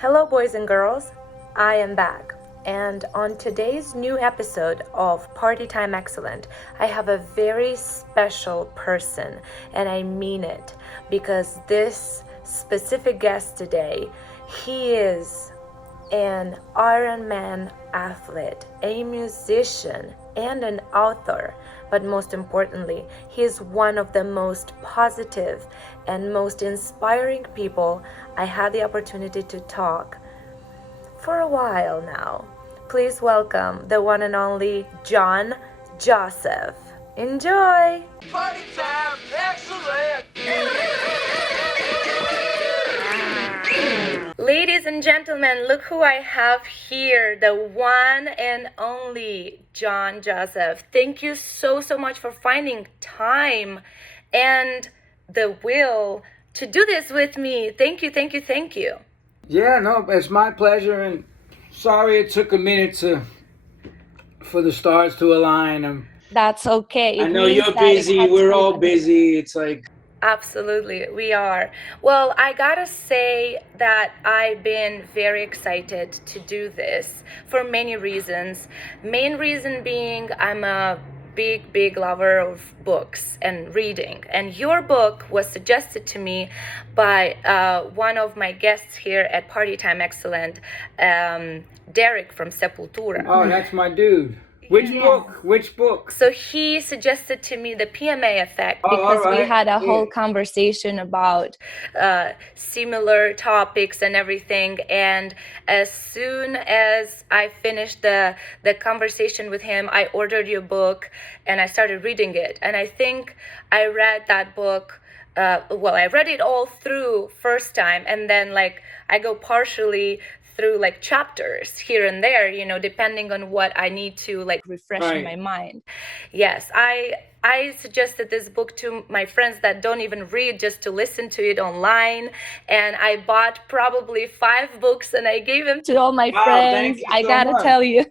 Hello, boys and girls. I am back. And on today's new episode of Party Time Excellent, I have a very special person, and I mean it because this specific guest today, he is an Ironman athlete, a musician, and an author. But most importantly, he is one of the most positive and most inspiring people I had the opportunity to talk for a while now. Please welcome the one and only John Joseph. Enjoy! Party time, excellent! Ladies and gentlemen, look who I have here, the one and only John Joseph. Thank you so much for finding time and the will to do this with me. Thank you. Yeah, no, it's my pleasure, and sorry it took a minute for the stars to align. That's okay. I know you're busy, we're all busy. It's like... Absolutely, we are. Well, I gotta say that I've been very excited to do this for many reasons. Main reason being I'm a big lover of books and reading, and your book was suggested to me by one of my guests here at Party Time Excellent, Derek from Sepultura. Oh, that's my dude. Which book? So he suggested to me the PMA effect because we had a whole conversation about similar topics and everything. And as soon as I finished the conversation with him, I ordered your book and I started reading it. And I think I read that book. I read it all through first time, and then I go partially through chapters here and there, depending on what I need to refresh in my mind. Yes, I suggested this book to my friends that don't even read, just to listen to it online. And I bought probably 5 books and I gave them to all my friends. I gotta tell you.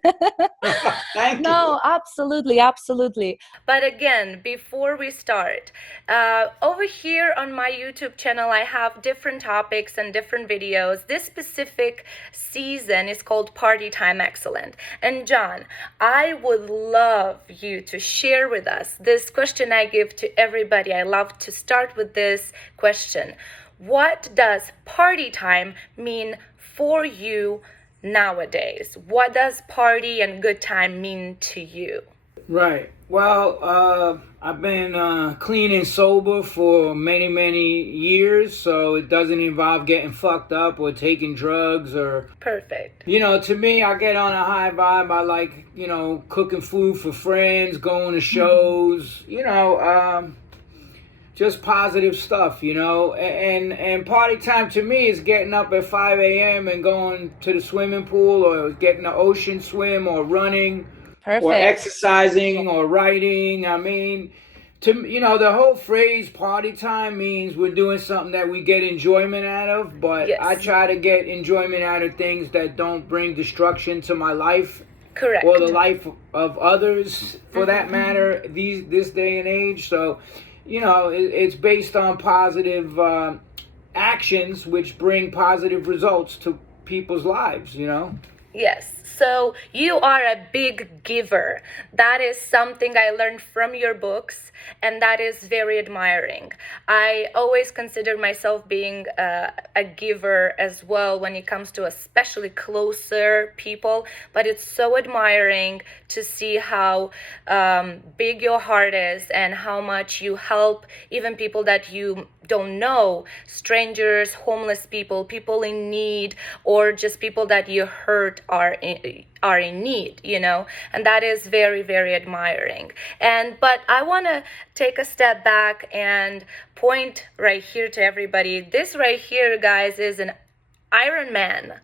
Thank you. No, absolutely. But again, before we start, over here on my YouTube channel, I have different topics and different videos. This specific season is called Party Time Excellent. And John, I would love you to share with us this question I give to everybody. I love to start with this question. What does party time mean for you nowadays? What does party and good time mean to you? Right. Well, I've been clean and sober for many years, so it doesn't involve getting fucked up or taking drugs or... Perfect. To me, I get on a high vibe. I like, cooking food for friends, going to shows, just positive stuff, and party time to me is getting up at 5 a.m. and going to the swimming pool or getting an ocean swim or running. Perfect. Or exercising or writing. I mean, the whole phrase party time means we're doing something that we get enjoyment out of, but yes. I try to get enjoyment out of things that don't bring destruction to my life. Correct. Or the life of others, for that matter, this day and age. So, it's based on positive actions which bring positive results to people's lives, Yes. So you are a big giver. That is something I learned from your books, and that is very admiring. I always consider myself being a giver as well when it comes to especially closer people, but it's so admiring to see how big your heart is and how much you help even people that you don't know, strangers, homeless people, people in need, or just people that you hurt are in need, and that is very admiring. But I want to take a step back and point right here to everybody. This right here, guys, is an Ironman.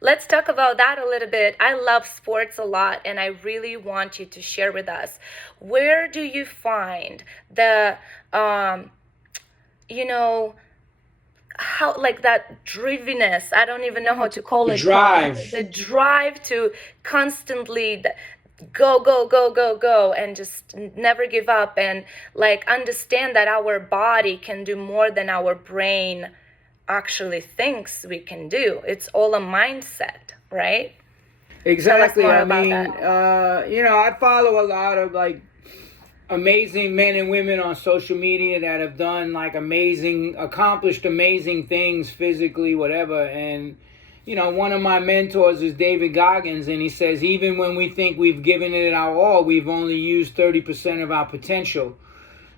Let's talk about that a little bit. I love sports a lot, and I really want you to share with us, where do you find the how that driviness, I don't even know how to call it. The drive to constantly go and just never give up, and understand that our body can do more than our brain actually thinks we can do. It's all a mindset, right? Exactly. Tell us I more mean, about that. I follow a lot of like amazing men and women on social media that have done like accomplished amazing things physically, whatever. And, one of my mentors is David Goggins, and he says, even when we think we've given it our all, we've only used 30% of our potential.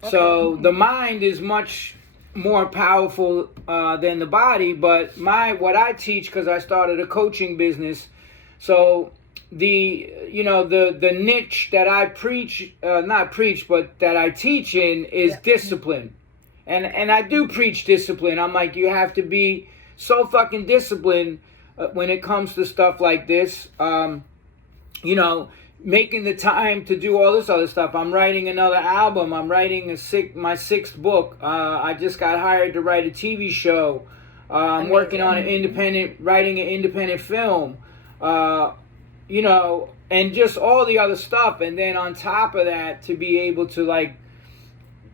Okay. So the mind is much more powerful than the body. But what I teach, because I started a coaching business, so the niche that I preach, not preach, but that I teach in is discipline. And I do preach discipline. I'm like, you have to be so fucking disciplined when it comes to stuff like this. Making the time to do all this other stuff. I'm writing another album. I'm writing my sixth book. I just got hired to write a TV show. I'm working on writing an independent film. And just all the other stuff. And then on top of that, to be able to like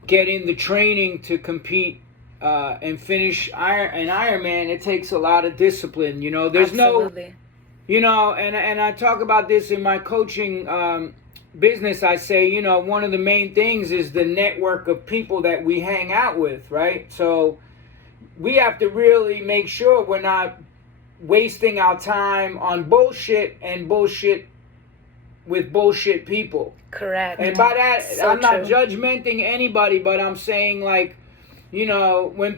get in the training to compete and finish an Ironman, it takes a lot of discipline. There's Absolutely. And I talk about this in my coaching business. I say, one of the main things is the network of people that we hang out with, right? So we have to really make sure we're not wasting our time on bullshit with bullshit people. Correct. And by that, so I'm not judgmenting anybody, but I'm saying like, when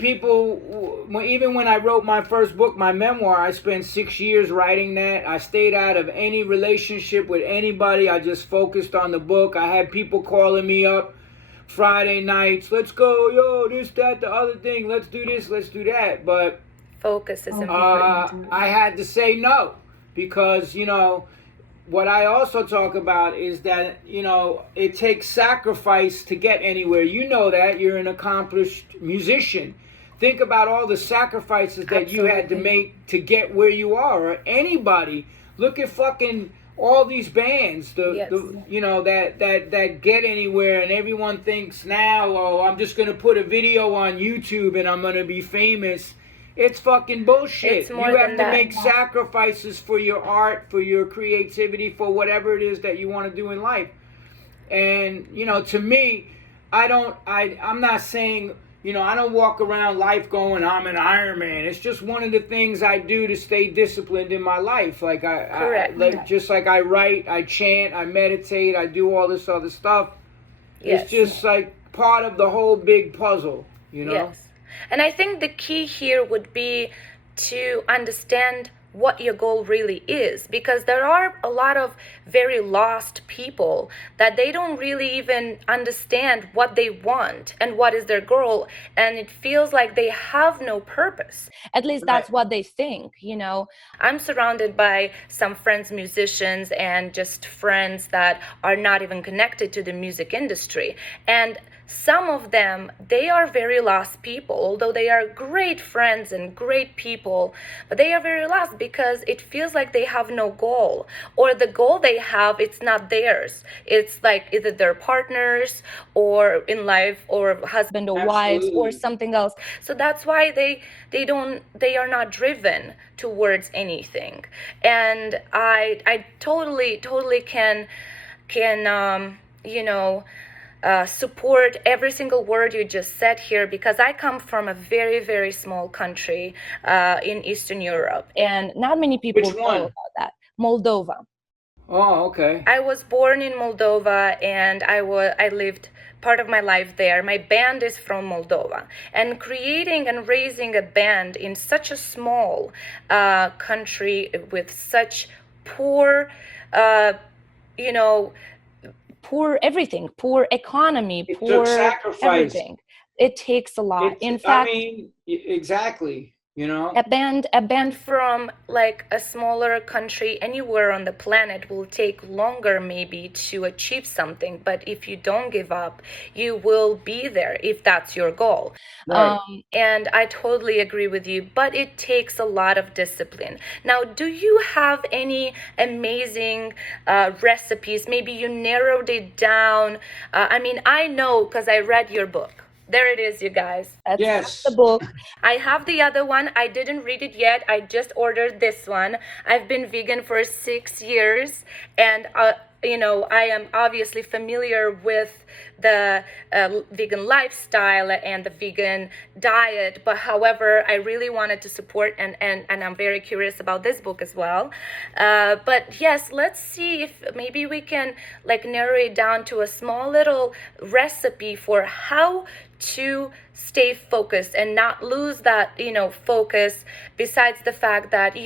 even when I wrote my first book, my memoir, I spent 6 years writing that. I stayed out of any relationship with anybody. I just focused on the book. I had people calling me up Friday nights. Let's go, yo, this, that, the other thing. Let's do this, let's do that. But focus is important. I had to say no because, what I also talk about is that, it takes sacrifice to get anywhere. You know that. You're an accomplished musician. Think about all the sacrifices that you had to make to get where you are. Or anybody. Look at fucking all these bands, that get anywhere, and everyone thinks now, oh, I'm just going to put a video on YouTube and I'm going to be famous. It's fucking bullshit. You have to make sacrifices for your art, for your creativity, for whatever it is that you want to do in life. And, to me, I'm not saying, I don't walk around life going, I'm an Iron Man. It's just one of the things I do to stay disciplined in my life. Like just like I write, I chant, I meditate, I do all this other stuff. Yes. It's just like part of the whole big puzzle, Yes. And I think the key here would be to understand what your goal really is, because there are a lot of very lost people that they don't really even understand what they want and what is their goal, and it feels like they have no purpose. At least that's what they think. I'm surrounded by some friends, musicians, and just friends that are not even connected to the music industry, and some of them, they are very lost people, although they are great friends and great people, but they are very lost because it feels like they have no goal, or the goal they have, it's not theirs. It's like either their partners or in life, or husband or wives, or something else. So that's why they are not driven towards anything. And I totally can support every single word you just said here, because I come from a very, very small country in Eastern Europe, and not many people know about that. Moldova. Oh, okay. I was born in Moldova, and I lived part of my life there. My band is from Moldova, and creating and raising a band in such a small country with such poor, poor everything, poor economy, poor everything. It takes a lot. In fact, exactly. A band from like a smaller country anywhere on the planet will take longer maybe to achieve something, but if you don't give up, you will be there if that's your goal. Right. And I totally agree with you, but it takes a lot of discipline. Now, do you have any amazing recipes? Maybe you narrowed it down. I know because I read your book. There it is, you guys. That's the Yes. book. I have the other one. I didn't read it yet. I just ordered this one. I've been vegan for 6 years, and I am obviously familiar with the vegan lifestyle and the vegan diet. But however, I really wanted to support, and I'm very curious about this book as well. But yes, let's see if maybe we can like narrow it down to a small little recipe for how to stay focused and not lose that focus, besides the fact that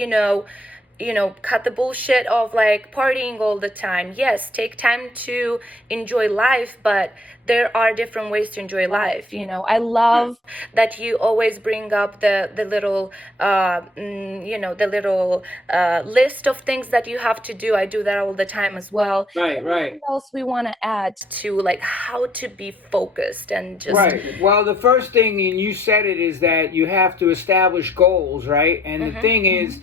cut the bullshit of like partying all the time. Yes, take time to enjoy life, but there are different ways to enjoy life. I love that you always bring up the little the little list of things that you have to do. I do that all the time as well. Right, Anything right. else we want to add to like how to be focused and just Right. Well, the first thing, and you said it, is that you have to establish goals, right? And the thing is,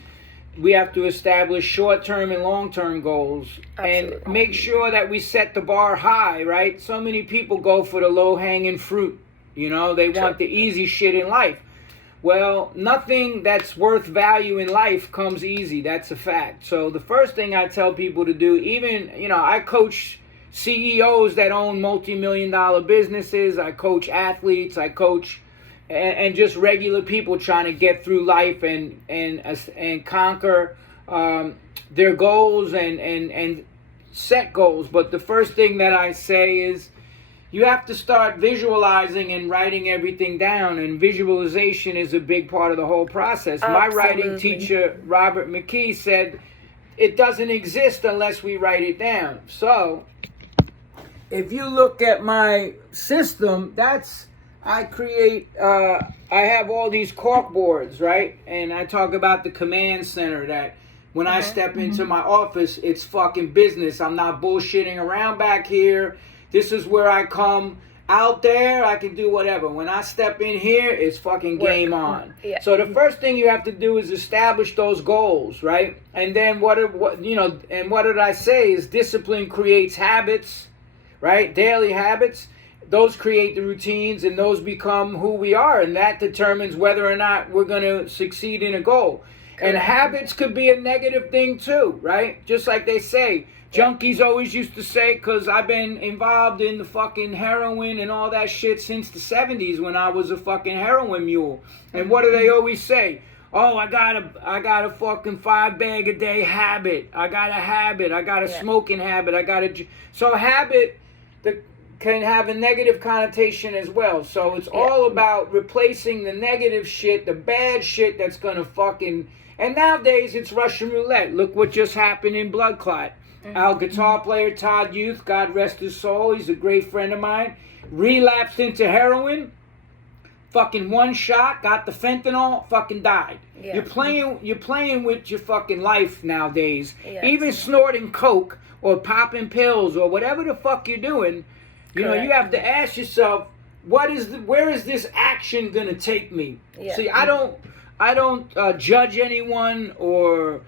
we have to establish short-term and long-term goals, and Absolutely. make sure that we set the bar high, right? So many people go for the low-hanging fruit. They want the easy shit in life. Well, nothing that's worth value in life comes easy. That's a fact. So the first thing I tell people to do, even, I coach CEOs that own multi-million dollar businesses. I coach athletes. I coach and just regular people trying to get through life and conquer their goals and set goals. But the first thing that I say is you have to start visualizing and writing everything down, and visualization is a big part of the whole process. My writing Absolutely. teacher, Robert McKee, said it doesn't exist unless we write it down. So if you look at my system, I have all these cork boards, right? And I talk about the command center, that when I step into my office, it's fucking business. I'm not bullshitting around back here. This is where I come. Out there, I can do whatever. When I step in here, it's fucking game on. Yeah. So the first thing you have to do is establish those goals, right? And then what did I say is discipline creates habits, right? Daily habits. Those create the routines, and those become who we are, and that determines whether or not we're going to succeed in a goal. And habits could be a negative thing too, right? Just like they say, junkies always used to say, because I've been involved in the fucking heroin and all that shit since the 70s when I was a fucking heroin mule. And what do they always say? Oh, I got a fucking 5-bag-a-day habit. I got a habit. I got a smoking habit. So habit can have a negative connotation as well. So it's all about replacing the negative shit, the bad shit that's gonna fucking... And nowadays it's Russian roulette. Look what just happened in Blood Clot. Our guitar player Todd Youth, God rest his soul, he's a great friend of mine, relapsed into heroin, fucking one shot, got the fentanyl, fucking died. Yeah. You're playing with your fucking life nowadays. Yes. Even snorting coke or popping pills or whatever the fuck you're doing, you have to ask yourself, where is this action gonna take me? Yeah. See, I don't judge anyone or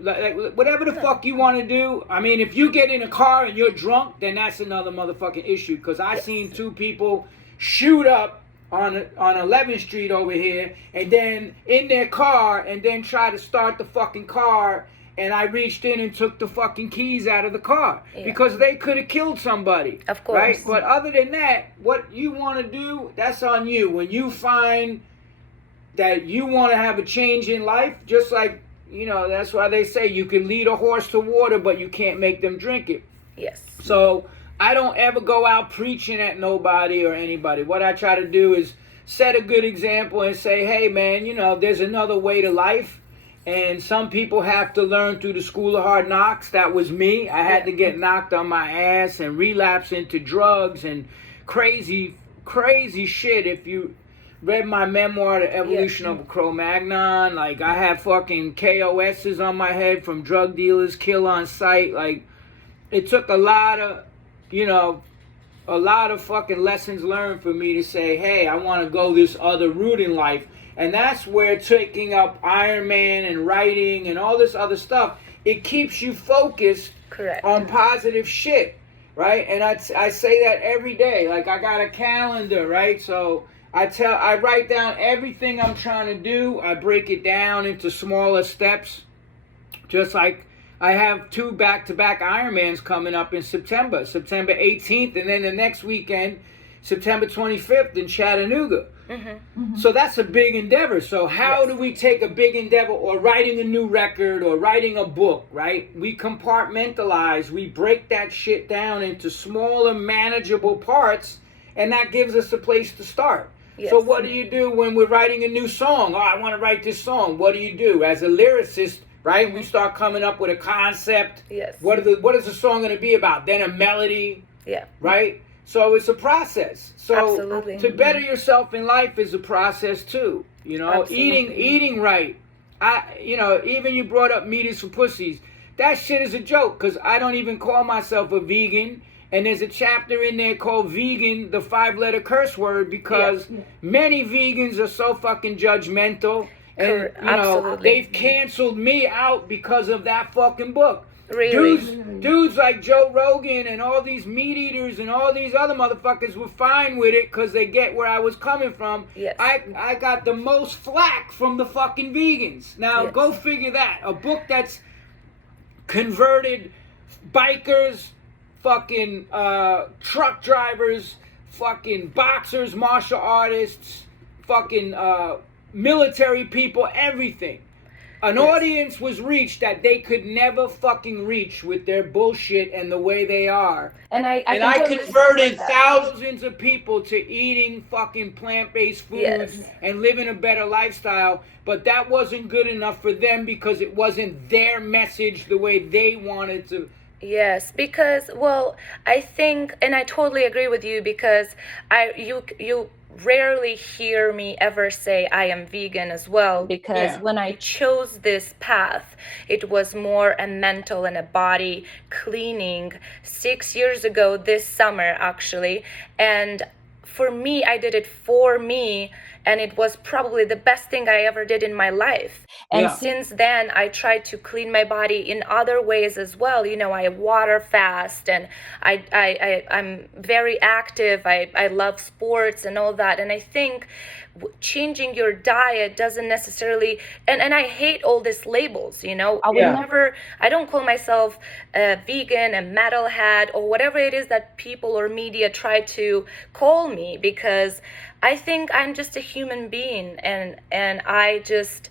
like whatever the fuck you want to do. I mean, if you get in a car and you're drunk, then that's another motherfucking issue. Because I seen two people shoot up on 11th Street over here, and then in their car, and then try to start the fucking car. And I reached in and took the fucking keys out of the car because they could have killed somebody. Of course. Right? But other than that, what you want to do, that's on you. When you find that you want to have a change in life, just like, that's why they say you can lead a horse to water, but you can't make them drink it. Yes. So I don't ever go out preaching at nobody or anybody. What I try to do is set a good example and say, hey, man, there's another way to life. And some people have to learn through the school of hard knocks. That was me. I had to get knocked on my ass and relapse into drugs and crazy, crazy shit. If you read my memoir, The Evolution of a Cro-Magnon, like I have fucking KOSs on my head from drug dealers, kill on sight. Like it took a lot of fucking lessons learned for me to say, hey, I want to go this other route in life. And that's where taking up Iron Man and writing and all this other stuff, it keeps you focused on positive shit. right? And I say that every day. Like I got a calendar, right? So I write down everything I'm trying to do. I break it down into smaller steps, just like I have 2 back-to-back Ironmans coming up in September, September 18th, and then the next weekend, September 25th in Chattanooga. So that's a big endeavor. So how do we take a big endeavor, or writing a new record, or writing a book, right? We compartmentalize, we break that shit down into smaller, manageable parts, and that gives us a place to start. Yes. So what do you do when we're writing a new song? Oh, I want to write this song. What do you do? As a lyricist, right? We start coming up with a concept. Yes. What is the song going to be about? Then a melody. Yeah. Right? So it's a process. So absolutely. To better yourself in life is a process too. You know, absolutely. eating right. Even you brought up meat is for pussies. That shit is a joke, because I don't even call myself a vegan. And there's a chapter in there called Vegan, the 5-letter curse word, because many vegans are so fucking judgmental. And, they've canceled me out because of that fucking book. Really? Dudes like Joe Rogan and all these meat eaters and all these other motherfuckers were fine with it because they get where I was coming from. Yes. I got the most flack from the fucking vegans. Now, go figure that. A book that's converted bikers, fucking truck drivers, fucking boxers, martial artists, fucking military people, everything. An audience was reached that they could never fucking reach with their bullshit and the way they are. And I converted thousands of people to eating fucking plant-based foods and living a better lifestyle, but that wasn't good enough for them because it wasn't their message the way they wanted to. Yes, because, well, I think, and I totally agree with you, because you rarely hear me ever say I am vegan as well, because when I chose this path, it was more a mental and a body cleaning 6 years ago this summer, actually. And for me, I did it for me, and it was probably the best thing I ever did in my life. And since then, I tried to clean my body in other ways as well. You know, I water fast, and I'm very active. I love sports and all that. And I think changing your diet doesn't necessarily, and I hate all these labels, you know. I don't call myself a vegan, a metalhead, or whatever it is that people or media try to call me, because I think I'm just a human being, and I just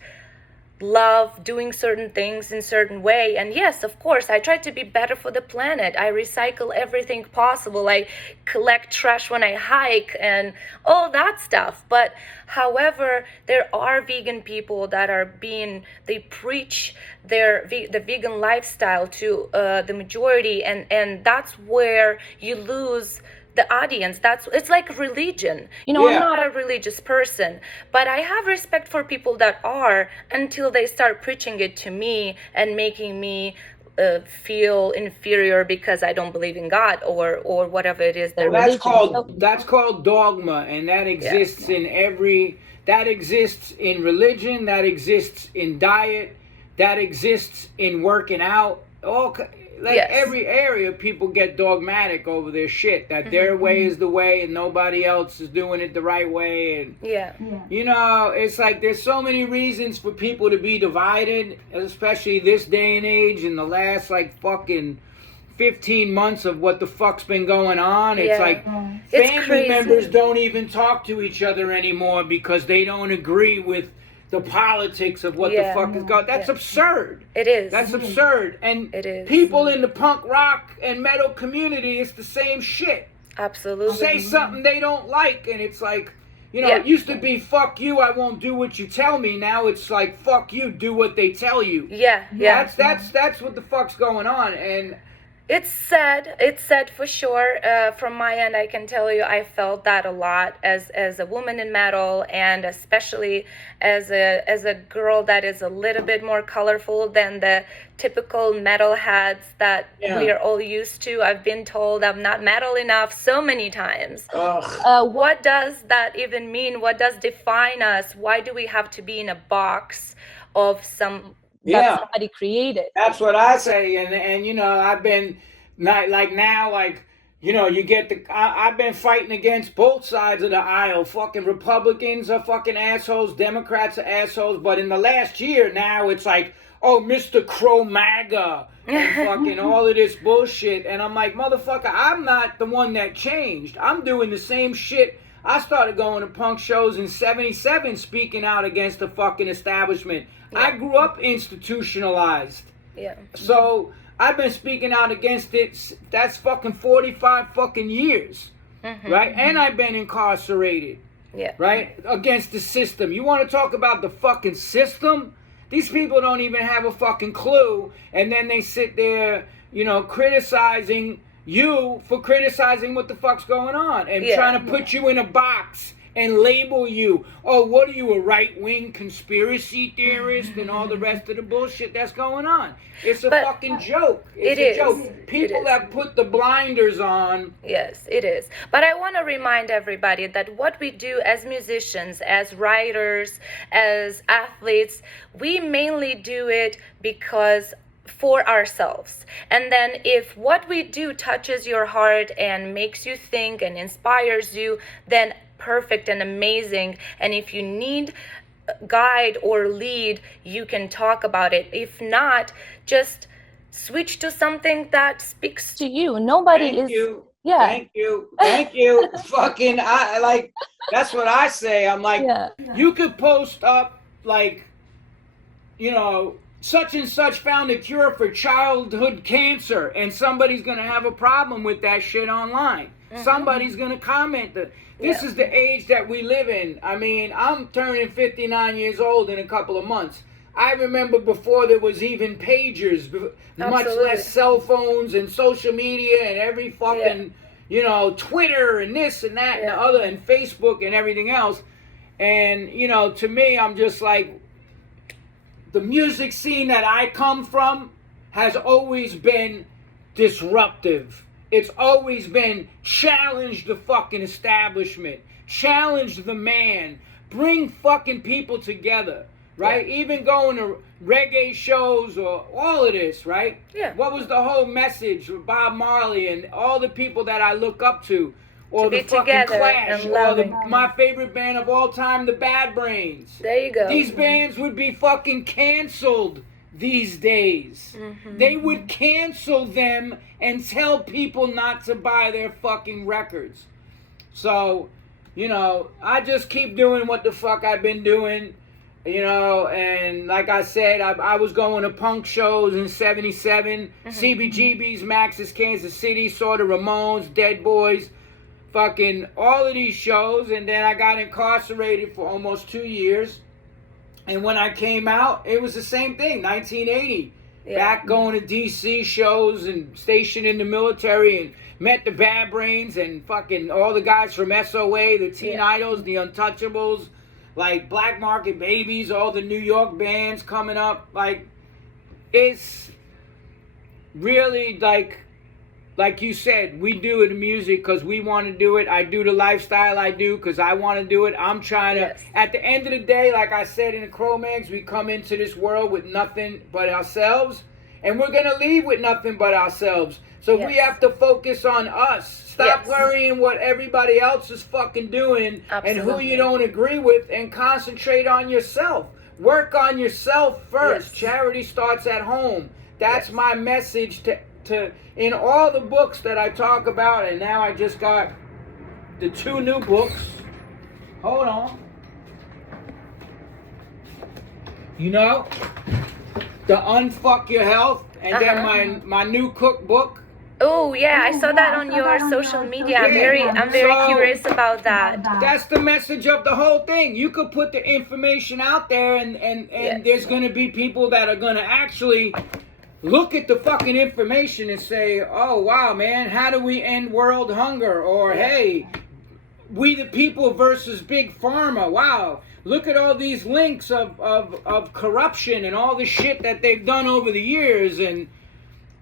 love doing certain things in certain way. And yes, of course, I try to be better for the planet. I recycle everything possible. I collect trash when I hike and all that stuff. But however, there are vegan people that they preach the vegan lifestyle to the majority, and that's where you lose the audience. It's like religion. You know, I'm not a religious person, but I have respect for people that are, until they start preaching it to me and making me feel inferior because I don't believe in God or whatever it is. That's called dogma, and that exists that exists in religion, that exists in diet, that exists in working out. Every area, people get dogmatic over their shit, that their way is the way and nobody else is doing it the right way. And you know, it's like there's so many reasons for people to be divided, especially this day and age, in the last like fucking 15 months of what the fuck's been going on. It's like family members don't even talk to each other anymore because they don't agree with the politics of what the fuck is going. That's absurd. It is. That's absurd. And it is. People in the punk rock and metal community, it's the same shit. Absolutely. Say something they don't like, and it's like, you know, it used to be fuck you, I won't do what you tell me. Now it's like fuck you, do what they tell you. That's what the fuck's going on. And it's sad for sure. From my end, I can tell you I felt that a lot as a woman in metal, and especially as a girl that is a little bit more colorful than the typical metalheads that we are all used to. I've been told I'm not metal enough so many times. What does that even mean? What does define us? Why do we have to be in a box of that somebody created? That's what I say. And you know, I've been like you get I've been fighting against both sides of the aisle. Fucking Republicans are fucking assholes. Democrats are assholes. But in the last year now, it's like, oh, Mr. Crow MAGA and fucking all of this bullshit. And I'm like, motherfucker, I'm not the one that changed. I'm doing the same shit. I started going to punk shows in 77 speaking out against the fucking establishment. Yeah. I grew up institutionalized. Yeah. So I've been speaking out against it. That's fucking 45 fucking years. Right? And I've been incarcerated. Yeah. Right? Against the system. You want to talk about the fucking system? These people don't even have a fucking clue. And then they sit there, criticizing you for criticizing what the fuck's going on. And trying to put you in a box and label you. Oh, what are you, a right-wing conspiracy theorist and all the rest of the bullshit that's going on? It's a fucking joke. It's a joke. People have put the blinders on. Yes, it is. But I want to remind everybody that what we do as musicians, as writers, as athletes, we mainly do it because for ourselves. And then if what we do touches your heart and makes you think and inspires you, then perfect and amazing. And if you need guide or lead, you can talk about it. If not, just switch to something that speaks to you. Thank you. Fucking that's what I say. I'm like, you could post up like, such and such found a cure for childhood cancer, and somebody's gonna have a problem with that shit online. Somebody's gonna comment that this is the age that we live in. I mean, I'm turning 59 years old in a couple of months. I remember before there was even pagers, much less cell phones and social media and every fucking, Twitter and this and that and the other and Facebook and everything else. And, to me, I'm just like, the music scene that I come from has always been disruptive. It's always been challenge the fucking establishment, challenge the man, bring fucking people together, right? Even going to reggae shows or all of this, right? Yeah. What was the whole message with Bob Marley and all the people that I look up to? Or the fucking Clash, or my favorite band of all time, the Bad Brains. There you go. These bands would be fucking canceled these days. They would cancel them and tell people not to buy their fucking records. So, I just keep doing what the fuck I've been doing, and like I said, I was going to punk shows in 77, CBGB's, Max's Kansas City, saw the Ramones, Dead Boys, fucking all of these shows, and then I got incarcerated for almost 2 years. And when I came out, it was the same thing, 1980. Back going to DC shows and stationed in the military and met the Bad Brains and fucking all the guys from SOA, the Teen Idols, the Untouchables, like Black Market Babies, all the New York bands coming up. Like, it's really like you said, we do it in music because we want to do it. I do the lifestyle I do because I want to do it. I'm trying to, at the end of the day, like I said in the Cro-Mags, we come into this world with nothing but ourselves. And we're going to leave with nothing but ourselves. So we have to focus on us. Stop worrying what everybody else is fucking doing and who you don't agree with, and concentrate on yourself. Work on yourself first. Charity starts at home. That's my message to in all the books that I talk about, and now I just got the 2 new books. Hold on. The Unfuck Your Health, and then my new cookbook. Oh yeah, I saw that on your social media. I'm very curious about that. That's the message of the whole thing. You could put the information out there, and there's going to be people that are going to actually look at the fucking information and say, oh, wow, man, how do we end world hunger? Or, hey, we the people versus Big Pharma. Wow, look at all these links of corruption and all the shit that they've done over the years. And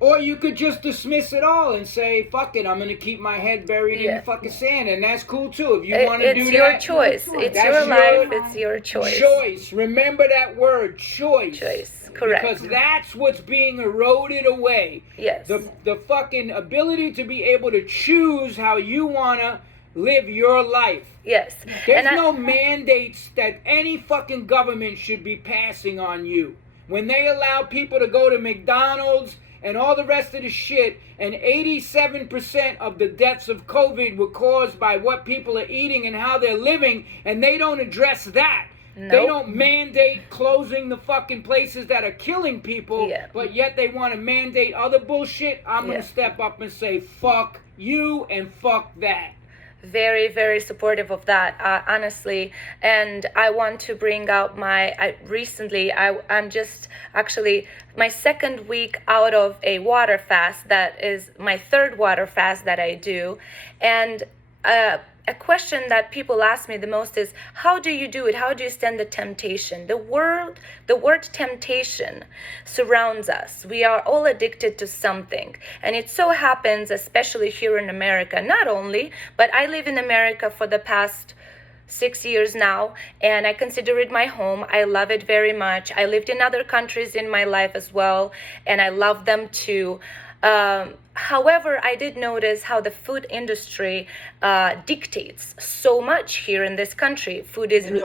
Or you could just dismiss it all and say, fuck it, I'm going to keep my head buried in the fucking sand. And that's cool too. If you want to do that. It's your choice. It's your life. It's your choice. Choice. Remember that word, choice. Choice. Correct. Because that's what's being eroded away. Yes. The fucking ability to be able to choose how you want to live your life. Yes. There's no mandates that any fucking government should be passing on you. When they allow people to go to McDonald's and all the rest of the shit, and 87% of the deaths of COVID were caused by what people are eating and how they're living, and they don't address that. Nope. They don't mandate closing the fucking places that are killing people, but yet they want to mandate other bullshit. I'm going to step up and say, fuck you and fuck that. Very, very supportive of that, honestly. And I want to bring out I'm just actually my second week out of a water fast. That is my third water fast that I do. And a question that people ask me the most is, how do you do it? How do you stand the temptation? The word temptation surrounds us. We are all addicted to something. And it so happens, especially here in America, not only, but I live in America for the past 6 years now, and I consider it my home. I love it very much. I lived in other countries in my life as well, and I love them too. However, I did notice how the food industry dictates so much here in this country. Food is the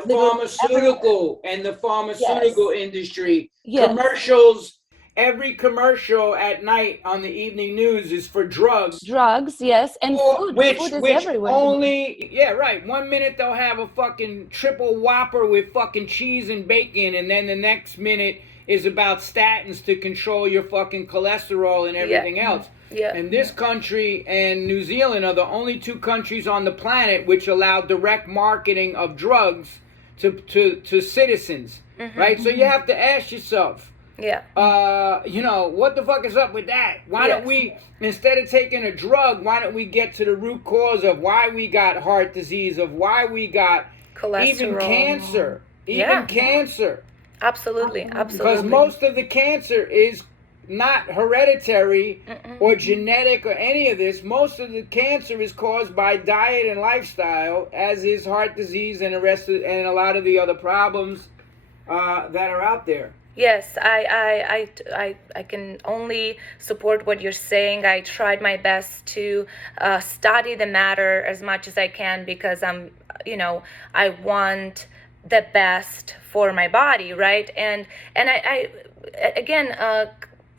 pharmaceutical industry. Yes. Commercials. Every commercial at night on the evening news is for drugs. Drugs, yes, and food is everywhere. 1 minute they'll have a fucking triple Whopper with fucking cheese and bacon, and then the next minute is about statins to control your fucking cholesterol and everything else. Yeah. And this country and New Zealand are the only two countries on the planet which allow direct marketing of drugs to citizens, right? So you have to ask yourself, what the fuck is up with that? Why don't we, instead of taking a drug, why don't we get to the root cause of why we got heart disease, of why we got even cancer, cancer. Absolutely. Because most of the cancer is not hereditary or genetic or any of this. Most of the cancer is caused by diet and lifestyle, as is heart disease and a lot of the other problems that are out there. Yes, I can only support what you're saying. I tried my best to study the matter as much as I can, because I want the best for my body, right? And I again,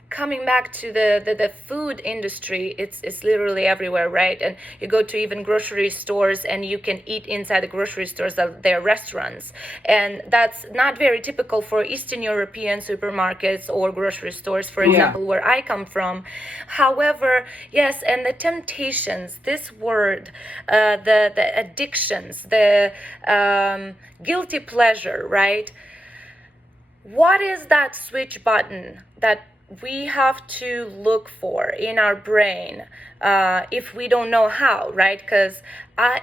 coming back to the food industry, it's literally everywhere, right? And you go to even grocery stores and you can eat inside the grocery stores, their restaurants. And that's not very typical for Eastern European supermarkets or grocery stores, for example, where I come from. However, yes, and the temptations, this word, the addictions, the guilty pleasure, right? What is that switch button that we have to look for in our brain if we don't know how, right? Because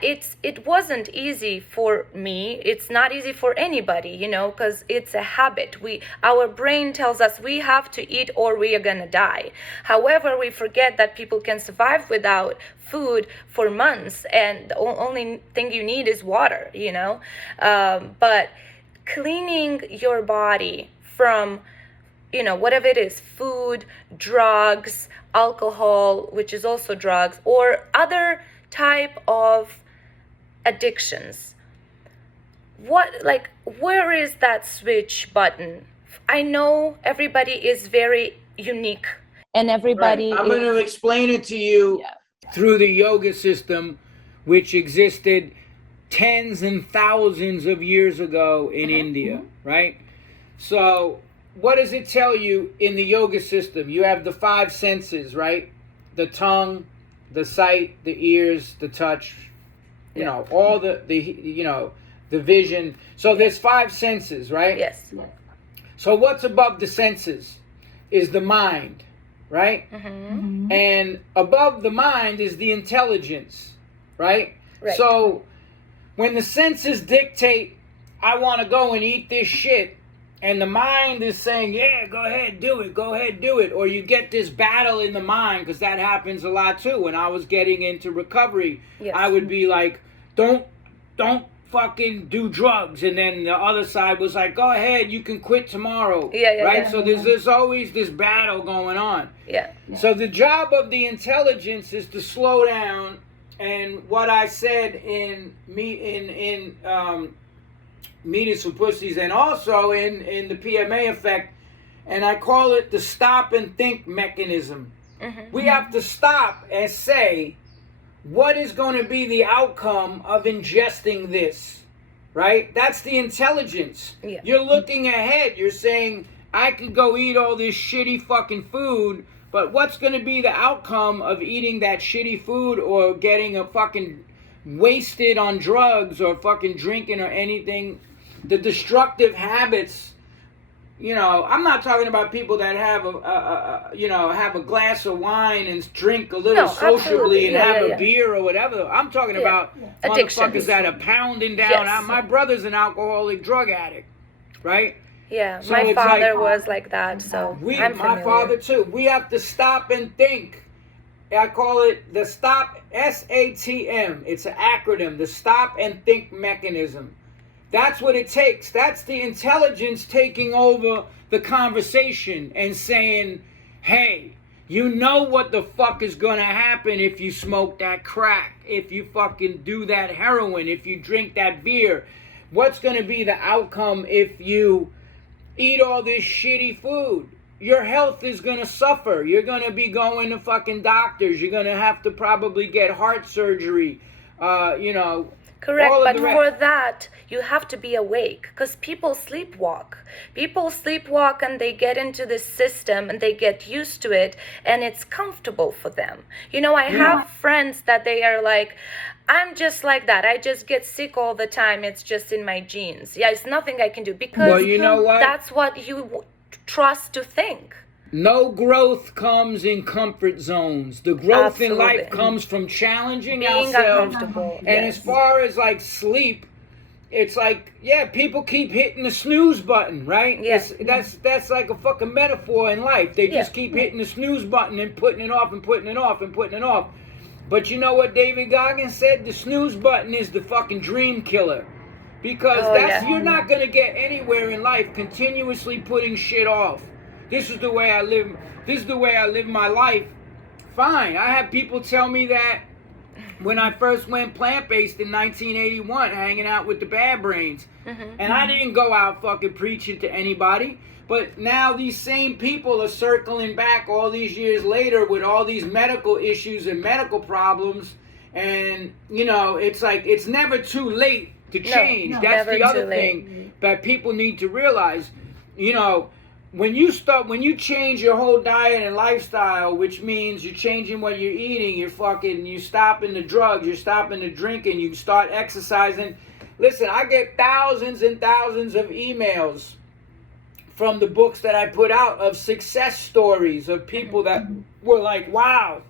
it wasn't easy for me. It's not easy for anybody, because it's a habit. Our brain tells us we have to eat or we are gonna die. However, we forget that people can survive without food for months, and the only thing you need is water, but cleaning your body from whatever it is, food, drugs, alcohol, which is also drugs, or other type of addictions. Where is that switch button? I know everybody is very unique, and everybody I'm going to explain it to you through the yoga system, which existed tens and thousands of years ago in India, right? So what does it tell you in the yoga system? You have the 5 senses, right? The tongue, the sight, the ears, the touch, all the vision. So there's 5 senses, right? Yes. So what's above the senses is the mind, right? And above the mind is the intelligence, right? So when the senses dictate, I want to go and eat this shit, and the mind is saying, yeah, go ahead, do it. Or you get this battle in the mind, because that happens a lot too. When I was getting into recovery, I would be like, don't fucking do drugs. And then the other side was like, go ahead, you can quit tomorrow. Right? So there's always this battle going on. So the job of the intelligence is to slow down. And what I said in Meetings for Pussies, and also in the PMA effect, and I call it the stop and think mechanism. We have to stop and say, what is going to be the outcome of ingesting this, right? That's the intelligence. You're looking ahead. You're saying, I could go eat all this shitty fucking food, but what's going to be the outcome of eating that shitty food or getting a fucking wasted on drugs or fucking drinking or anything? The destructive habits, I'm not talking about people that have have a glass of wine and drink a little sociably and have a beer or whatever. I'm talking about motherfuckers that are pounding down. My brother's an alcoholic drug addict, right? So my father was like that, so I'm my father too. We have to stop and think. I call it the STOP, SATM. It's an acronym, the stop and think mechanism. That's what it takes. That's the intelligence taking over the conversation and saying, hey, you know what the fuck is going to happen if you smoke that crack, if you fucking do that heroin, if you drink that beer. What's going to be the outcome if you eat all this shitty food? Your health is going to suffer. You're going to be going to fucking doctors. You're going to have to probably get heart surgery, Correct, but for that, you have to be awake, because people sleepwalk. People sleepwalk and they get into this system and they get used to it and it's comfortable for them. I have friends that they are like, I'm just like that. I just get sick all the time. It's just in my genes. It's nothing I can do, because that's what you trust to think. No growth comes in comfort zones. The growth in life comes from challenging being ourselves. Uncomfortable. And as far as like sleep, it's like, people keep hitting the snooze button, right? That's like a fucking metaphor in life. They just keep hitting the snooze button and putting it off and putting it off and putting it off. But you know what David Goggins said? The snooze button is the fucking dream killer. Because you're not going to get anywhere in life continuously putting shit off. This is the way I live. This is the way I live my life. Fine. I have people tell me that when I first went plant-based in 1981, hanging out with the Bad Brains. And I didn't go out fucking preaching to anybody. But now these same people are circling back all these years later with all these medical issues and medical problems. And, it's like, it's never too late to change. No, that's the other thing that people need to realize. When you change your whole diet and lifestyle, which means you're changing what you're eating, you're stopping the drugs, you're stopping the drinking, you start exercising. Listen, I get thousands and thousands of emails from the books that I put out of success stories of people that were like, wow,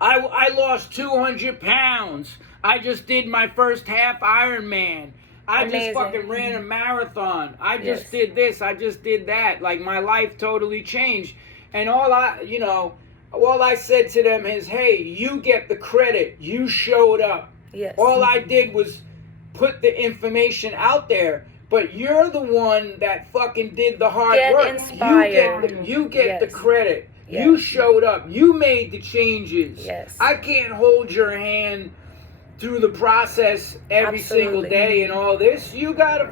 I lost 200 pounds. I just did my first half Ironman. I just fucking ran a marathon. I just did this. I just did that. Like, my life totally changed. And all I said to them is, hey, you get the credit. You showed up. All I did was put the information out there. But you're the one that fucking did the hard work. Inspired. You get the credit. You showed up. You made the changes. I can't hold your hand through the process every single day and all this. You gotta,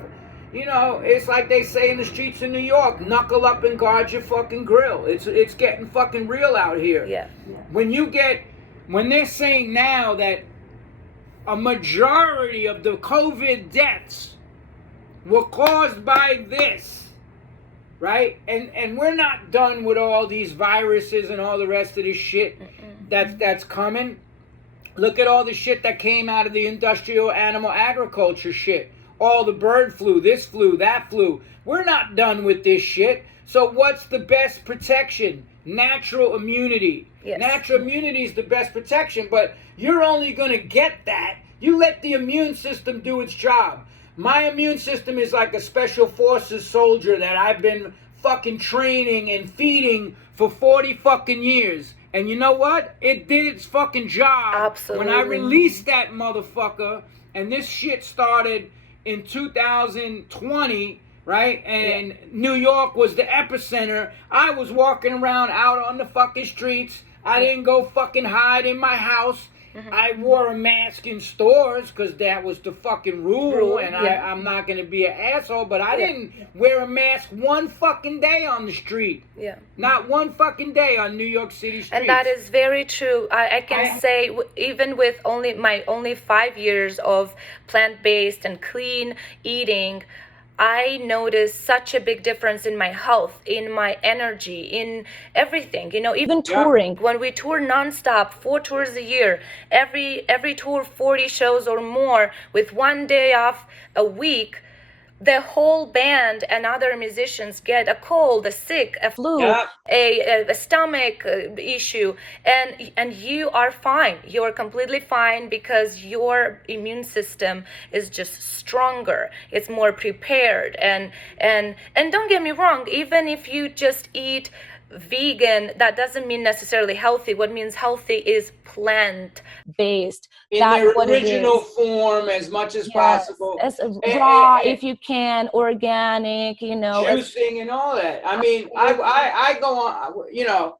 it's like they say in the streets of New York, knuckle up and guard your fucking grill. It's getting fucking real out here. When they're saying now that a majority of the COVID deaths were caused by this, right? And we're not done with all these viruses and all the rest of this shit that's coming. Look at all the shit that came out of the industrial animal agriculture shit. All the bird flu, this flu, that flu. We're not done with this shit. So what's the best protection? Natural immunity. Natural immunity is the best protection, but you're only going to get that. You let the immune system do its job. My immune system is like a special forces soldier that I've been fucking training and feeding for 40 fucking years. And you know what? It did its fucking job. Absolutely. When I released that motherfucker, and this shit started in 2020, right? And New York was the epicenter. I was walking around out on the fucking streets. I didn't go fucking hide in my house. I wore a mask in stores because that was the fucking rule, and I'm not going to be an asshole, but I didn't wear a mask one fucking day on the street. Yeah. Not one fucking day on New York City streets. And that is very true. I can say, even with only 5 years of plant-based and clean eating, I noticed such a big difference in my health, in my energy, in everything. You know, even touring. When we tour nonstop, 4 tours a year, every tour 40 shows or more, with 1 day off a week, the whole band and other musicians get a cold, a sick, a flu, a stomach issue, and you are fine. You are completely fine because your immune system is just stronger. It's more prepared, and don't get me wrong. Even if you just eat vegan, that doesn't mean necessarily healthy. What means healthy is plant-based. In their original form as much as possible. As raw, if you can, organic, you know. Juicing and all that. I mean, I go on, you know,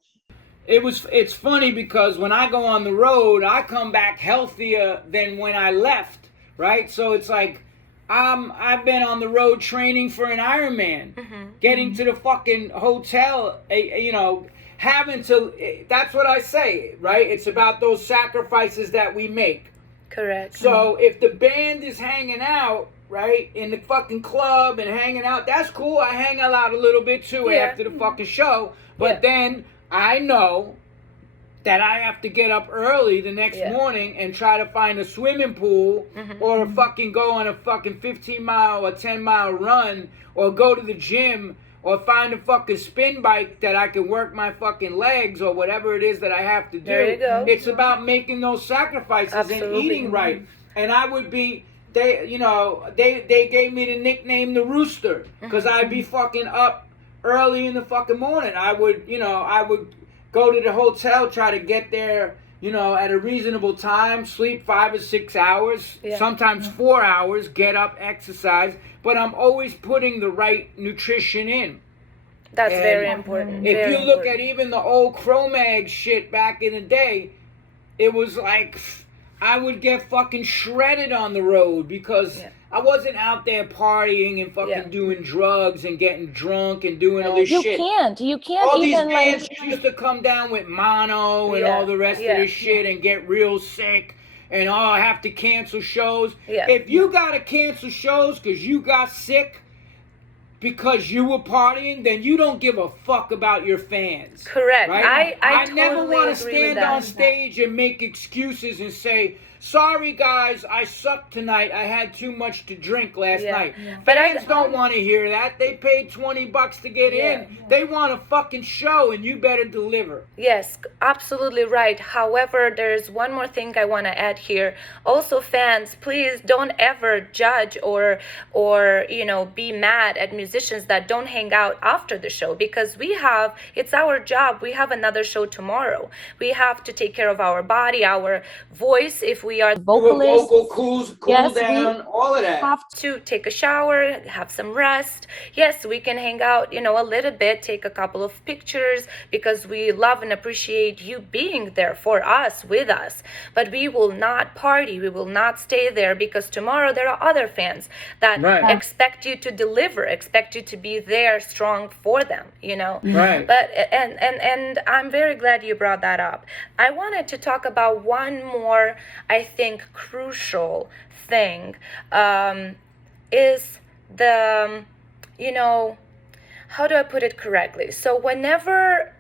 it's funny because when I go on the road, I come back healthier than when I left, right? So it's like, I've been on the road training for an Ironman, getting to the fucking hotel, you know, having to, that's what I say, right? It's about those sacrifices that we make. Correct. So if the band is hanging out, right, in the fucking club and hanging out, that's cool. I hang out a little bit too after the fucking show. But then I know that I have to get up early the next morning and try to find a swimming pool or fucking go on a fucking 15-mile or 10-mile run or go to the gym or find a fucking spin bike that I can work my fucking legs or whatever it is that I have to do. There you go. It's about making those sacrifices and eating right. And I would be, they gave me the nickname the Rooster because I'd be fucking up early in the fucking morning. I would go to the hotel, try to get there, you know, at a reasonable time, sleep 5 or 6 hours, sometimes 4 hours, get up, exercise, but I'm always putting the right nutrition in. That's very important. If you look at even the old Cro-Mag shit back in the day, it was like, I would get fucking shredded on the road because I wasn't out there partying and fucking doing drugs and getting drunk and doing all this shit. You can't all even these bands used to come down with mono and all the rest of this shit and get real sick and have to cancel shows. If you gotta cancel shows because you got sick because you were partying, then you don't give a fuck about your fans. Correct. Right? I never totally want to agree stand with that. on stage and make excuses and say, sorry guys, I sucked tonight. I had too much to drink last night. But Fans don't want to hear that. They paid $20 to get in. They want a fucking show and you better deliver. Yes, absolutely right. However, there's one more thing I want to add here. Also, fans, please don't ever judge or you know, be mad at musicians that don't hang out after the show, because it's our job. We have another show tomorrow. We have to take care of our body, our voice, if we are vocalists. Vocal cool down, all of that. Have to take a shower, have some rest. Yes, we can hang out, you know, a little bit, take a couple of pictures, because we love and appreciate you being there for us, with us. But we will not party. We will not stay there, because tomorrow there are other fans that expect you to deliver, expect you to be there strong for them, you know. Right. But and I'm very glad you brought that up. I wanted to talk about one more, I think, crucial thing, is the, you know, how do I put it correctly? So whenever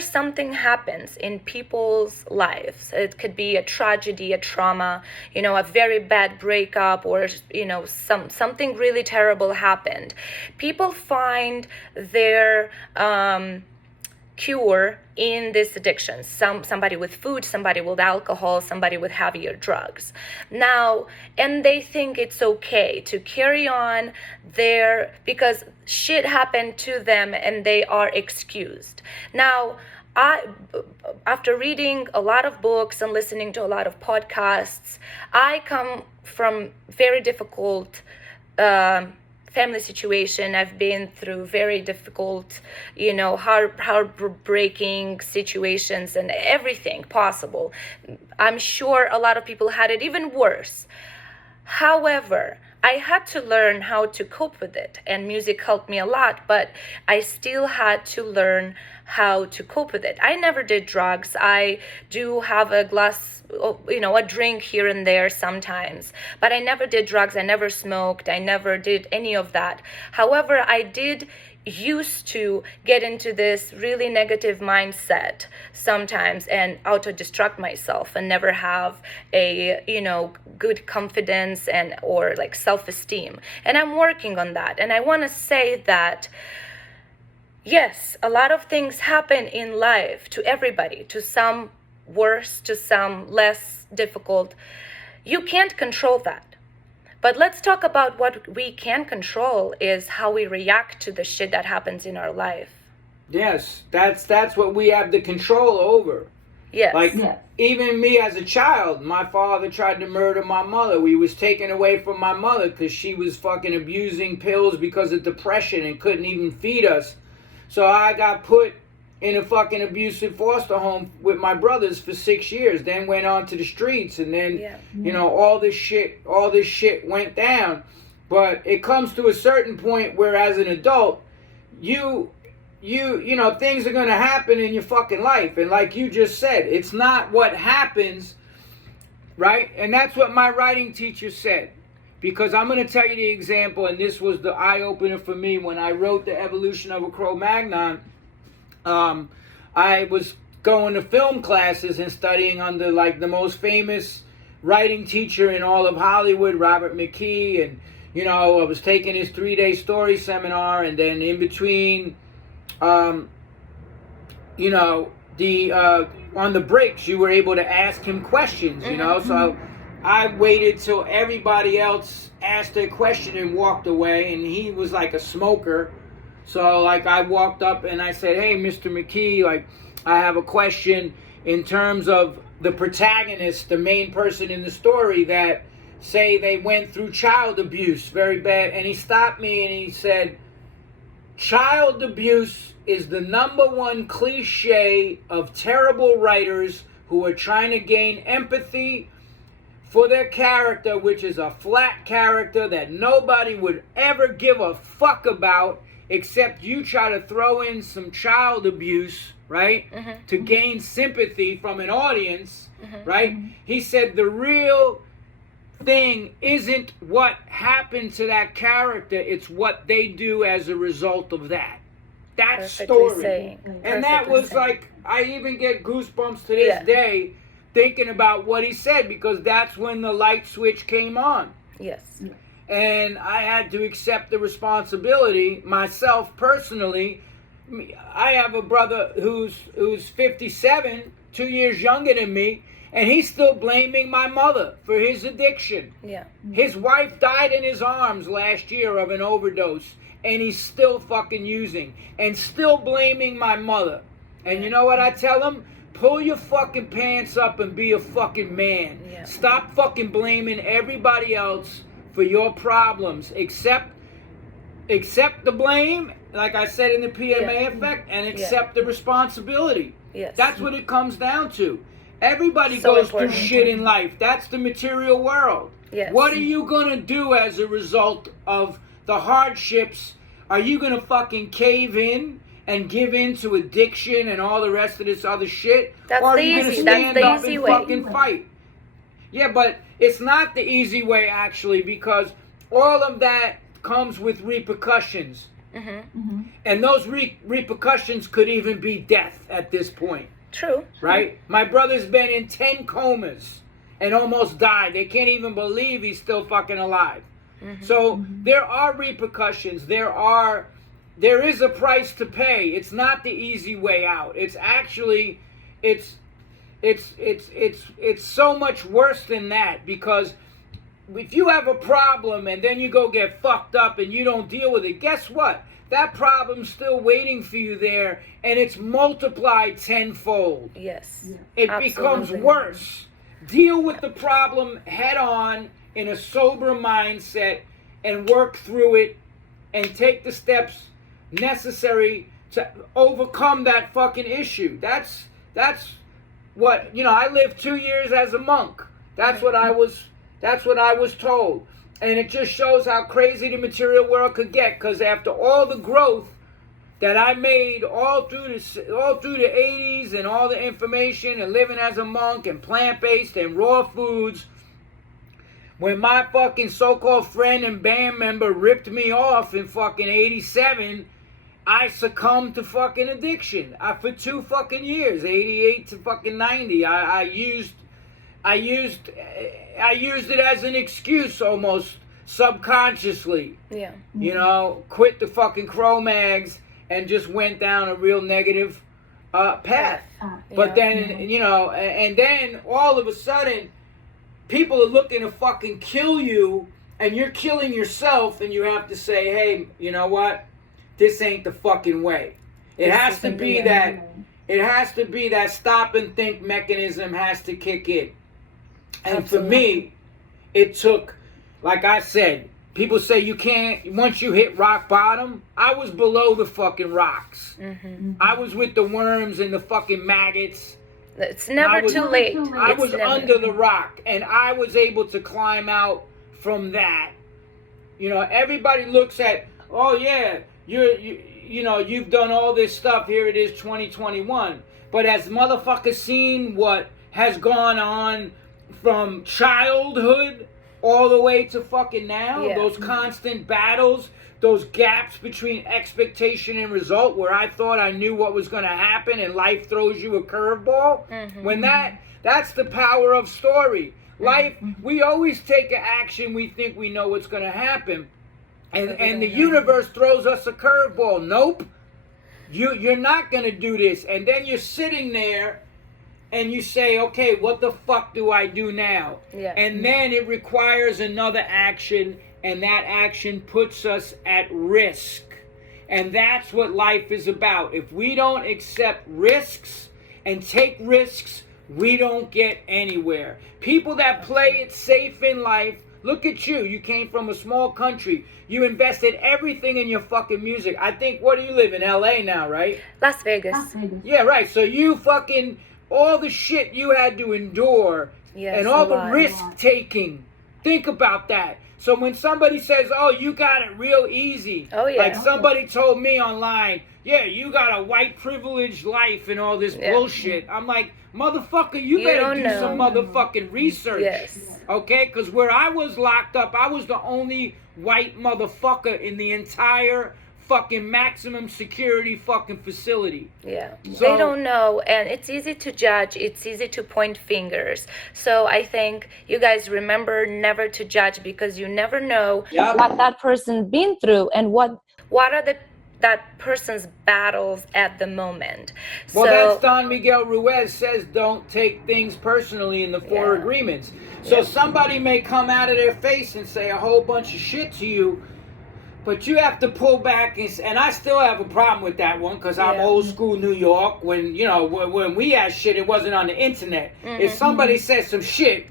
something happens in people's lives, it could be a tragedy, a trauma, you know, a very bad breakup, or, you know, something really terrible happened, people find their cure in this addiction. Somebody with food, somebody with alcohol, somebody with heavier drugs. Now, and they think it's okay to carry on there because shit happened to them and they are excused. Now, after reading a lot of books and listening to a lot of podcasts, I come from very difficult family situation. I've been through very difficult, heartbreaking situations and everything possible. I'm sure a lot of people had it even worse. However, I had to learn how to cope with it, and music helped me a lot, but I still had to learn how to cope with it. I never did drugs. I do have a glass, a drink here and there sometimes, but I never did drugs. I never smoked. I never did any of that. However, I did used to get into this really negative mindset sometimes and auto-destruct myself and never have a good confidence and or like self-esteem, and I'm working on that. And I want to say that yes, a lot of things happen in life to everybody, to some worse, to some less difficult. You can't control that. But let's talk about what we can control is how we react to the shit that happens in our life. Yes, that's what we have the control over. Yes. Like, even me as a child, my father tried to murder my mother. We was taken away from my mother because she was fucking abusing pills because of depression and couldn't even feed us. So I got put in a fucking abusive foster home with my brothers for 6 years, then went on to the streets, and then, all this shit went down. But it comes to a certain point where as an adult, you things are going to happen in your fucking life. And like you just said, it's not what happens, right? And that's what my writing teacher said. Because I'm going to tell you the example, and this was the eye-opener for me when I wrote The Evolution of a Cro-Magnon. I was going to film classes and studying under like the most famous writing teacher in all of Hollywood, Robert McKee, and I was taking his 3-day story seminar, and then in between, on the breaks, you were able to ask him questions, so I waited till everybody else asked their question and walked away, and he was like a smoker. So, like, I walked up and I said, hey, Mr. McKee, like, I have a question in terms of the protagonist, the main person in the story that say they went through child abuse very bad. And he stopped me and he said, child abuse is the #1 cliche of terrible writers who are trying to gain empathy for their character, which is a flat character that nobody would ever give a fuck about, except you try to throw in some child abuse, right, to gain sympathy from an audience, right? He said the real thing isn't what happened to that character, it's what they do as a result of that. That story. And that was like, I even get goosebumps to this day thinking about what he said, because that's when the light switch came on. Yes. And I had to accept the responsibility myself personally. I have a brother who's 57, 2 years younger than me, and he's still blaming my mother for his addiction. Yeah. His wife died in his arms last year of an overdose, and he's still fucking using and still blaming my mother. And you know what I tell him? Pull your fucking pants up and be a fucking man. Yeah. Stop fucking blaming everybody else for your problems. Accept the blame, like I said in the PMA effect, and accept the responsibility. Yes. That's what it comes down to. Everybody So goes important. through shit in life. That's the material world. Yes. What are you going to do as a result of the hardships? Are you going to fucking cave in and give in to addiction and all the rest of this other shit? That's or are the you going to easy- stand that's the up easy and way. fucking fight? Yeah, but it's not the easy way, actually, because all of that comes with repercussions. And those repercussions could even be death at this point. True. Right? My brother's been in 10 comas and almost died. They can't even believe he's still fucking alive. So there are repercussions. There are there is a price to pay. It's not the easy way out. It's actually, it's so much worse than that, because if you have a problem and then you go get fucked up and you don't deal with it, guess what? That problem's still waiting for you there, and it's multiplied tenfold. Yes. It becomes worse. Deal with the problem head on in a sober mindset and work through it and take the steps necessary to overcome that fucking issue. That's what, I lived 2 years as a monk. That's what I was told. And it just shows how crazy the material world could get, because after all the growth that I made all through the 80s and all the information and living as a monk and plant-based and raw foods, when my fucking so-called friend and band member ripped me off in fucking 87, I succumbed to fucking addiction. For 2 fucking years, 88 to fucking 90. I used it as an excuse almost subconsciously. Yeah. Quit the fucking Cro-Mags and just went down a real negative path. But then, and then all of a sudden, people are looking to fucking kill you, and you're killing yourself, and you have to say, hey, you know what? This ain't the fucking way. It has to be that stop and think mechanism has to kick in. And Absolutely. For me, it took, like I said, people say you can't, once you hit rock bottom, I was below the fucking rocks. Mm-hmm. I was with the worms and the fucking maggots. It's never too late. I was under the rock, and I was able to climb out from that. Everybody looks at, oh yeah, you've done all this stuff, here it is 2021. But has motherfuckers seen what has gone on from childhood all the way to fucking now? Yeah. Those constant battles, those gaps between expectation and result, where I thought I knew what was going to happen and life throws you a curveball. Mm-hmm. When that's the power of story. Life, we always take an action, we think we know what's going to happen. And the universe throws us a curveball. Nope. You're not going to do this. And then you're sitting there and you say, okay, what the fuck do I do now? Yeah. And then it requires another action, and that action puts us at risk. And that's what life is about. If we don't accept risks and take risks, we don't get anywhere. People that play it safe in life, look at you. You came from a small country. You invested everything in your fucking music. I think, what do you live in? LA now, right? Las Vegas. Yeah, right. So you fucking, all the shit you had to endure, and all the risk taking. Think about that. So when somebody says, oh, you got it real easy. Oh, yeah. Like somebody told me online, yeah, you got a white privileged life and all this bullshit. I'm like, motherfucker, you better do some motherfucking research. Yes. Okay? Because where I was locked up, I was the only white motherfucker in the entire fucking maximum security fucking facility. Yeah. So, they don't know, and it's easy to judge. It's easy to point fingers. So I think you guys remember never to judge, because you never know what that person's been through and what are that person's battles at the moment. Well, that's Don Miguel Ruiz says, don't take things personally in the 4 agreements. So somebody may come out of their face and say a whole bunch of shit to you, but you have to pull back, and I still have a problem with that one, because I'm old school New York. When we had shit, it wasn't on the internet. Mm-hmm. If somebody said some shit,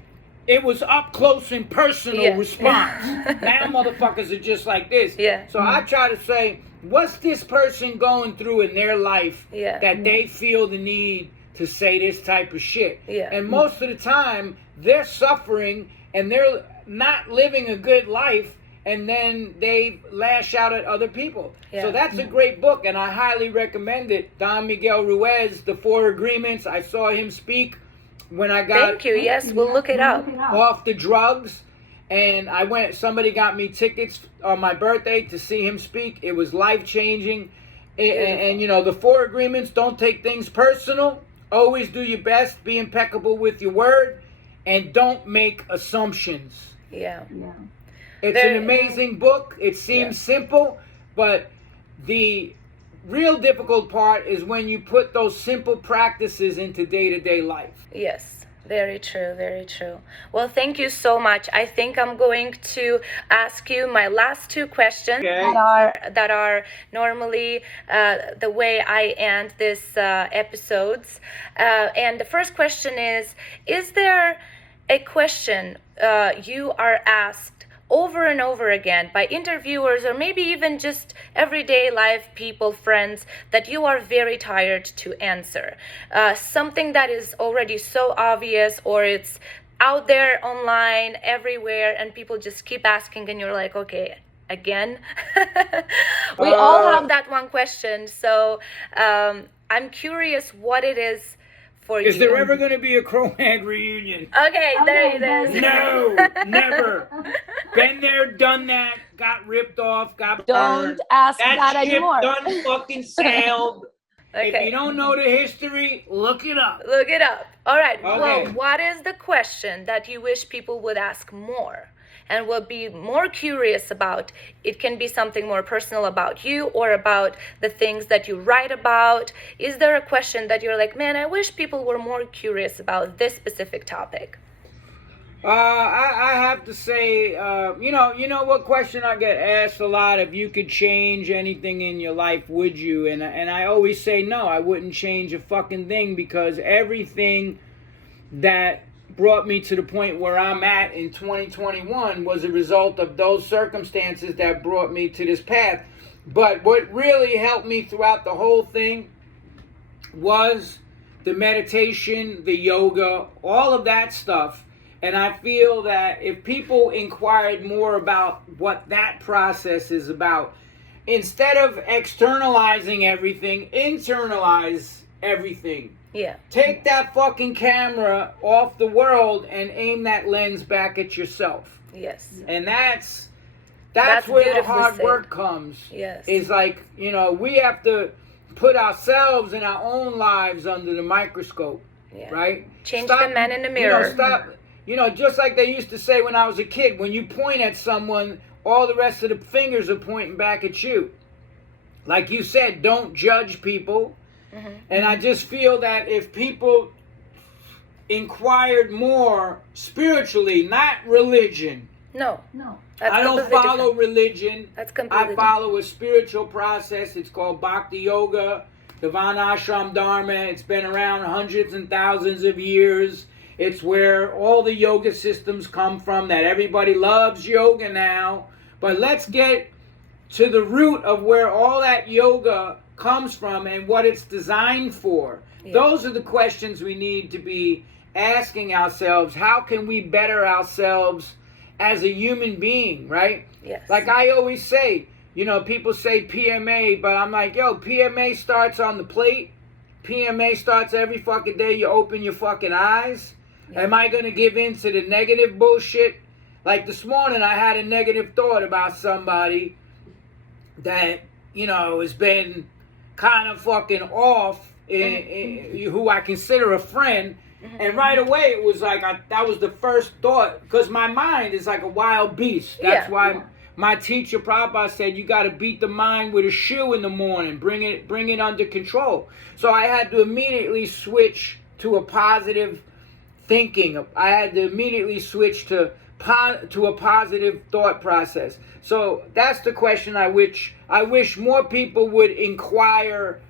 it was up close and personal response. Now motherfuckers are just like this. Yeah. So I try to say, what's this person going through in their life that they feel the need to say this type of shit? Yeah. And most of the time, they're suffering and they're not living a good life, and then they lash out at other people. Yeah. So that's a great book, and I highly recommend it. Don Miguel Ruiz, The 4 Agreements. I saw him speak when I got... Thank you. Yes, we'll look it up. Off the drugs. And somebody got me tickets on my birthday to see him speak. It was life-changing. And the 4 agreements: don't take things personal. Always do your best. Be impeccable with your word. And don't make assumptions. Yeah. It's an amazing book. It seems simple, but The real difficult part is when you put those simple practices into day-to-day life. Yes. Very true, very true. Well, thank you so much. I think I'm going to ask you my last two questions that are normally the way I end this episodes. And the first question is there a question you are asked over and over again by interviewers, or maybe even just everyday life people, friends, that you are very tired to answer? Something that is already so obvious, or it's out there online everywhere and people just keep asking and you're like, okay, again? We all have that one question. So I'm curious what it is for you. Is there ever going to be a Cro-Mag reunion? Okay, there it is. No, never. Been there, done that, got ripped off, got burned. Don't ask That that ship anymore. done fucking sailed. Okay. If you don't know the history, look it up. Look it up. All right. Okay. Well, what is the question that you wish people would ask more and will be more curious about? It can be something more personal about you or about the things that you write about. Is there a question that you're like, man, I wish people were more curious about this specific topic? I have to say, you know what question I get asked a lot? If you could change anything in your life, would you? And I always say no, I wouldn't change a fucking thing, because everything that brought me to the point where I'm at in 2021 was a result of those circumstances that brought me to this path. But what really helped me throughout the whole thing was the meditation, the yoga, all of that stuff. And I feel that if people inquired more about what that process is about, instead of externalizing everything, internalize everything. Yeah. Take that fucking camera off the world and aim that lens back at yourself. Yes. And that's where the hard work comes. Yes. Is like, you know, we have to put ourselves and our own lives under the microscope. Yeah. Right? Change the man in the mirror. Just like they used to say when I was a kid, when you point at someone, all the rest of the fingers are pointing back at you. Like you said, don't judge people. Mm-hmm. And I just feel that if people inquired more spiritually, not religion. No. I don't follow religion. That's completely I follow a spiritual process. It's called Bhakti Yoga, Divine Ashram Dharma. It's been around hundreds and thousands of years. It's where all the yoga systems come from, that everybody loves yoga now. But let's get to the root of where all that yoga comes from and what it's designed for. Yeah. Those are the questions we need to be asking ourselves. How can we better ourselves as a human being, right? Yes. Like I always say, you know, people say PMA, but I'm like, yo, PMA starts on the plate. PMA starts every fucking day you open your fucking eyes. Yeah. Am I going to give in to the negative bullshit? Like this morning I had a negative thought about somebody that, you know, has been kind of fucking off, who I consider a friend. Mm-hmm. And right away it was like, that was the first thought, because my mind is like a wild beast. That's why my teacher Prabhupada said, you got to beat the mind with a shoe in the morning, bring it under control. So I had to immediately switch to a positive thinking. I had to immediately switch to a positive thought process. So that's the question I wish more people would inquire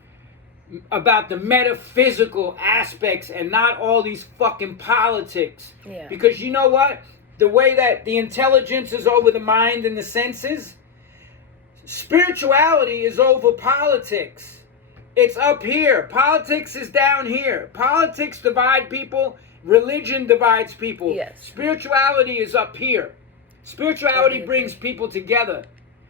about, the metaphysical aspects and not all these fucking politics. Yeah. Because you know what? The way that the intelligence is over the mind and the senses, spirituality is over politics. It's up here. Politics is down here. Politics divide people. Religion divides people. Yes. Spirituality is up here. Spirituality brings people together,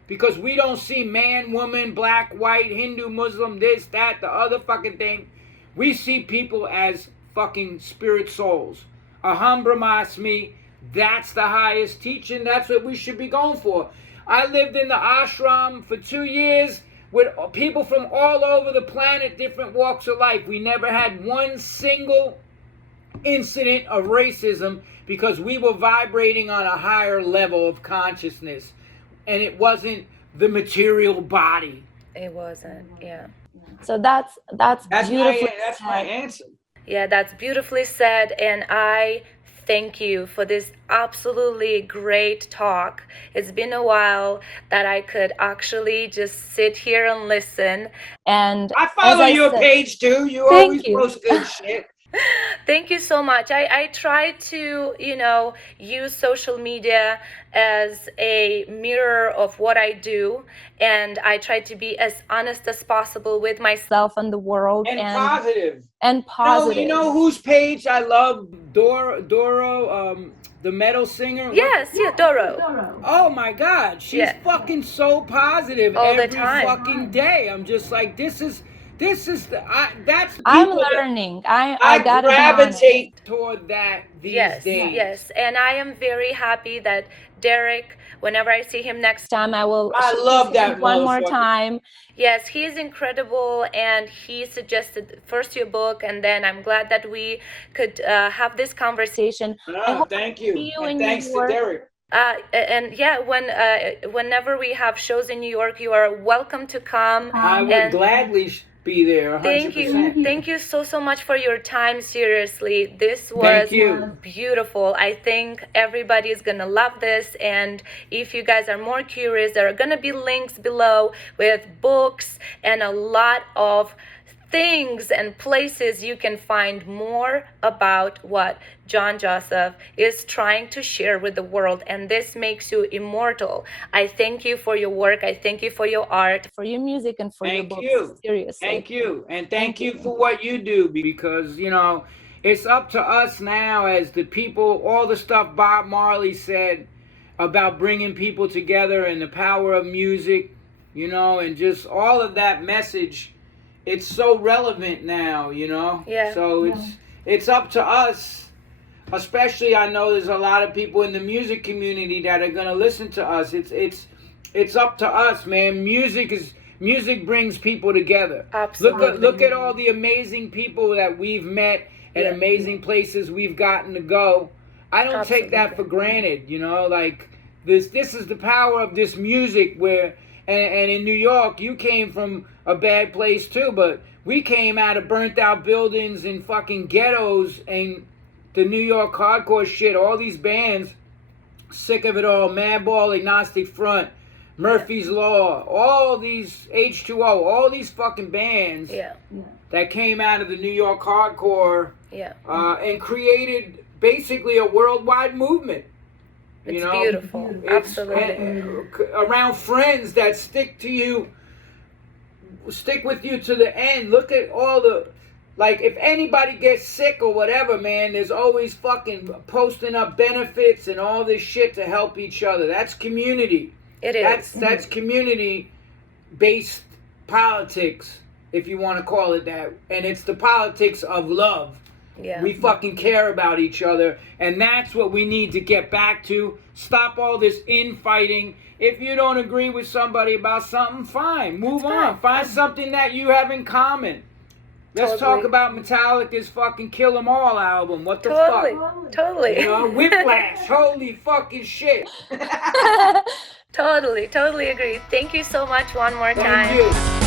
because we don't see man, woman, black, white, Hindu, Muslim, this, that, the other fucking thing. We see people as fucking spirit souls. Aham Brahmasmi, that's the highest teaching. That's what we should be going for. I lived in the ashram for 2 years with people from all over the planet, different walks of life. We never had one single incident of racism, because we were vibrating on a higher level of consciousness, and it wasn't the material body. It wasn't. Yeah. So that's beautifully That's my said. answer. Yeah, that's beautifully said. And I thank you for this absolutely great talk. It's been a while that I could actually just sit here and listen. And I as follow I your said, page too. You always thank you. post good shit. Thank you so much. I try to, use social media as a mirror of what I do, and I try to be as honest as possible with myself And the world And positive. and positive. You know whose page I love? Doro, the metal singer. Yes, yeah, Doro. Oh my God, she's Yeah. fucking so positive All the every time. fucking day. I'm just like, this is that's I'm people that learning. I I gotta be honest. gravitate toward that these days. Yes, and I am very happy that Derek, whenever I see him next Time I will I love that one more motherfucker. time. Yes, he is incredible, and he suggested first your book, and then I'm glad that we could have this conversation. I hope Thank to you. see you And in thanks New to York. Derek. And yeah, whenever we have shows in New York, you are welcome to come. I would And gladly be there 100%. thank you so much for your time. Seriously, this was Thank you. beautiful. I think everybody is gonna love this, and if you guys are more curious, there are gonna be links below with books and a lot of things and places you can find more about what John Joseph is trying to share with the world, and this makes you immortal. I thank you for your work. I thank you for your art, For your music and for your Thank books. you. Seriously. Thank you. And thank you for what you do, because, it's up to us now as the people, all the stuff Bob Marley said about bringing people together and the power of music, and just all of that message. It's so relevant now, Yeah. So it's up to us. Especially, I know there's a lot of people in the music community that are gonna listen to us. It's up to us, man. Music brings people together. Absolutely. Look at all the amazing people that we've met and amazing places we've gotten to go. I don't take that for granted, like this is the power of this music where and in New York you came from a bad place too, but we came out of burnt out buildings and fucking ghettos and the New York hardcore shit, all these bands, Sick of It All, Madball, Agnostic Front, Murphy's Law, all these H2O, all these fucking bands that came out of the New York hardcore and created basically a worldwide movement. It's beautiful. Absolutely. Around friends that stick with you to the end. Look at all the, like, if anybody gets sick or whatever, man, there's always fucking posting up benefits and all this shit to help each other. That's community. It is. That's community-based politics, if you want to call it that. And it's the politics of love. Yeah. We fucking care about each other, and that's what we need to get back to. Stop all this infighting. If you don't agree with somebody about something, fine. Move on. Find something that you have in common. Let's talk about Metallica's fucking Kill 'Em All album. What the fuck? Totally. Whiplash. Holy fucking shit. Totally agree. Thank you so much one more time. Thank you.